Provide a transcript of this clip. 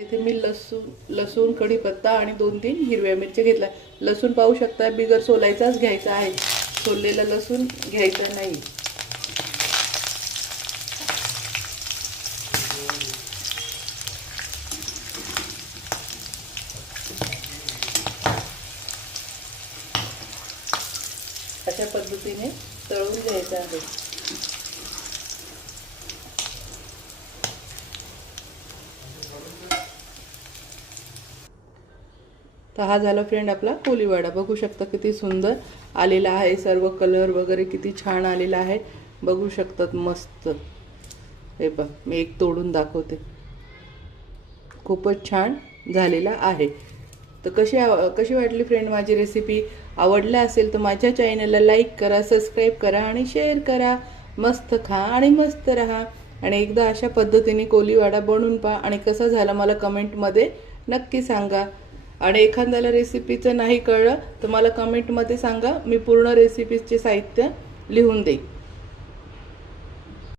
इथे मी लसूण कढीपत्ता आणि 2-3 हिरव्या मिरच्या घेतल्या। लसूण पाहू शकता बिगर सोलायचाच घ्यायचा आहे, सोललेला लसूण घ्यायचा नाही। अशा पद्धतीने तळून घ्यायचं आहे। तर हा झाला फ्रेंड आपला कोलीवाडा। बघू शकता किती सुंदर आलेला आहे, सर्व कलर वगैरे किती छान आलेला आहे, बघू शकतात मस्त। हे बघ मी एक तोडून दाखवते, खूपच छान झालेला आहे। तर कशी वाटली फ्रेंड माझी रेसिपी? आवडला असेल तर माझ्या चॅनलला लाईक करा, सबस्क्राईब करा आणि शेअर करा। मस्त खा आणि मस्त रहा। आणि एकदा अशा पद्धतीने कोलीवाडा बनवून पहा आणि कसा झाला मला कमेंटमध्ये नक्की सांगा। आणि एखाद्याला रेसिपीचं नाही कळलं तर मला कमेंटमध्ये सांगा, मी पूर्ण रेसिपीचे साहित्य लिहून देईन।